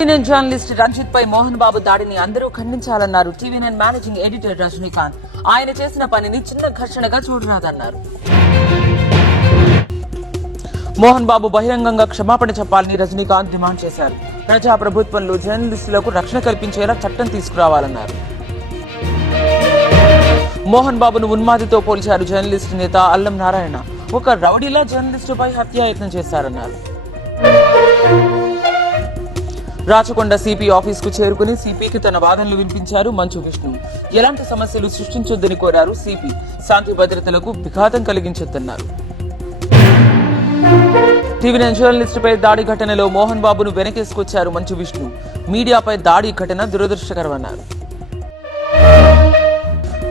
TV9 journalist Ranjith పై మోహన్ బాబు దాడిని అందరూ ఖండించాలన్నారు TV9 managing editor Rajinikanth. ఆయన చేసిన పనిని చిన్న ఘర్షణగా చూడరాదన్నారు. మోహన్ బాబు బహిరంగంగా క్షమాపణ చెప్పాలని రజనీకాంత్ డిమాండ్ చేశారు. ప్రజాప్రభుత్వంలో జర్నలిస్టులకు రక్షణ కల్పించేలా చట్టం తీసుకురావాలన్నారు. మోహన్ బాబును ఉన్మాదితో పోల్చారు జర్నలిస్టు నేత అల్లం నారాయణ. ఒక రౌడీలా జర్నలిస్టుపై హత్యాయత్నం చేశారన్నారు. రాచకొండ సిపి ఆఫీస్ కు చేరుకుని సిపికి తన వాదనలు వినిపించారు మంచు విష్ణు. ఎలాంటి సమస్యలు సృష్టించొద్దని కోరారు సిపి. శాంతి భద్రతలకు విఘాతం కలిగించొద్దన్నారు. టీవీ9 జర్నలిస్టుపై దాడి ఘటనలో మోహన్ బాబును వెనకేసుకొచ్చారు మంచు విష్ణు. మీడియాపై దాడి ఘటన దురదృష్టకరమన్నారు.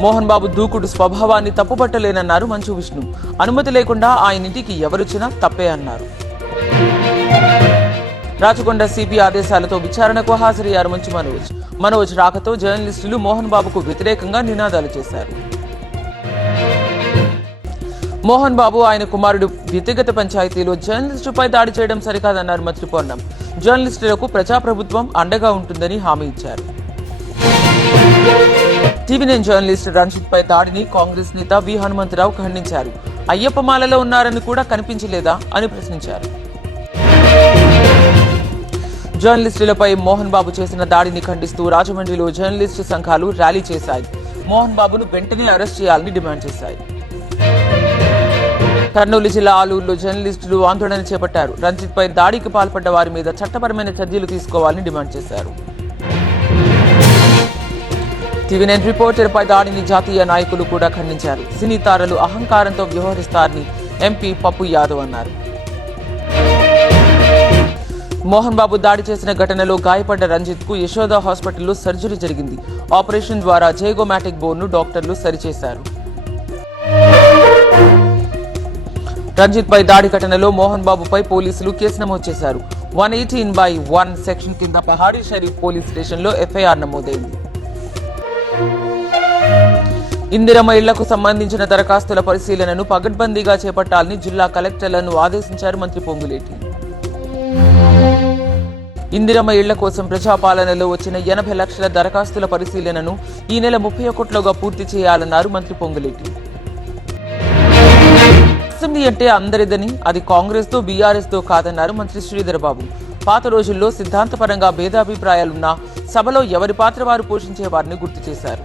మోహన్ బాబు దూకుడు స్వభావాన్ని తప్పుపట్టలేనన్నారు మంచు విష్ణు. అనుమతి లేకుండా ఆయన ఇంటికి ఎవరొచ్చినా తప్పే అన్నారు. రాచకొండ సిపి ఆదేశాలతో విచారణకు హాజరయ్యారు మంచు మనోజ్ రాకతో జర్నలిస్టులు మోహన్ బాబుకు వ్యతిరేకంగా నినాదాలు చేశారు. మోహన్ బాబు ఆయన కుమారుడు వ్యక్తిగత పంచాయతీలో జర్నలిస్టుపై దాడి చేయడం సరికాదన్నారు మంత్రి పొన్నం. జర్నలిస్టులకు ప్రజాప్రభుత్వం అండగా ఉంటుందని హామీ ఇచ్చారు. టీవీ9 జర్నలిస్ట్ రంజిత్ పై దాడిని కాంగ్రెస్ నేత వి హనుమంతరావు ఖండించారు. అయ్యప్ప మాలలో ఉన్నారని కూడా కనిపించలేదా అని ప్రశ్నించారు. జర్నలిస్టులపై మోహన్ బాబు చేసిన దాడిని ఖండిస్తూ రాజమండ్రిలో జర్నలిస్టు సంఘాలు ర్యాలీ చేశాయి. మోహన్ బాబును వెంటనే అరెస్ట్ చేయాలని డిమాండ్ చేశాయి. కర్నూలు జిల్లా ఆలూరులో జర్నలిస్టులు ఆందోళన చేపట్టారు. రంజిత్ పై దాడికి పాల్పడ్డ వారి మీద చట్టపరమైన చర్యలు తీసుకోవాలని డిమాండ్ చేశారు. టీవీ9 రిపోర్టర్ పై దాడిని జాతీయ నాయకులు కూడా ఖండించారు. సినీ తారలు అహంకారంతో వ్యవహరిస్తారని ఎంపీ పప్పు యాదవ్ అన్నారు. మోహన్ బాబు దాడి చేసిన ఘటనలో గాయపడ్డ రంజిత్ కు యశోద హాస్పిటల్లో సర్జరీ జరిగింది. ఆపరేషన్ ద్వారా జైగోమాటిక్ బోన్ ను డాక్టర్లు సరిచేశారు. రంజిత్ పై దాడి ఘటనలో మోహన్ బాబుపై పోలీసులు కేసు నమోదు చేశారు. 118/1 సెక్షన్ కింద పహాడీ షరీఫ్ పోలీస్ స్టేషన్ లో ఎఫ్ఐఆర్ నమోదైంది. ఇందిరమ్మ ఇళ్లకు సంబంధించిన దరఖాస్తుల పరిశీలనను పగడ్బందీగా చేపట్టాలని జిల్లా కలెక్టర్లను ఆదేశించారు మంత్రి పొంగులేటి. ఇందిరమ్మ ఇళ్ల కోసం ప్రజాపాలనలో వచ్చిన 80 లక్షల దరఖాస్తుల పరిశీలనను ఈ నెల 31లోగా పూర్తి చేయాలన్నారు మంత్రి పొంగులేటి. అసెంబ్లీ అంటే అందరిదని, అది కాంగ్రెస్ తో బీఆర్ఎస్ తో కాదన్నారు మంత్రి శ్రీధర్ బాబు. పాత రోజుల్లో సిద్ధాంతపరంగా భేదాభిప్రాయాలున్నా సభలో ఎవరి పాత్ర వారు పోషించేవారిని గుర్తు చేశారు.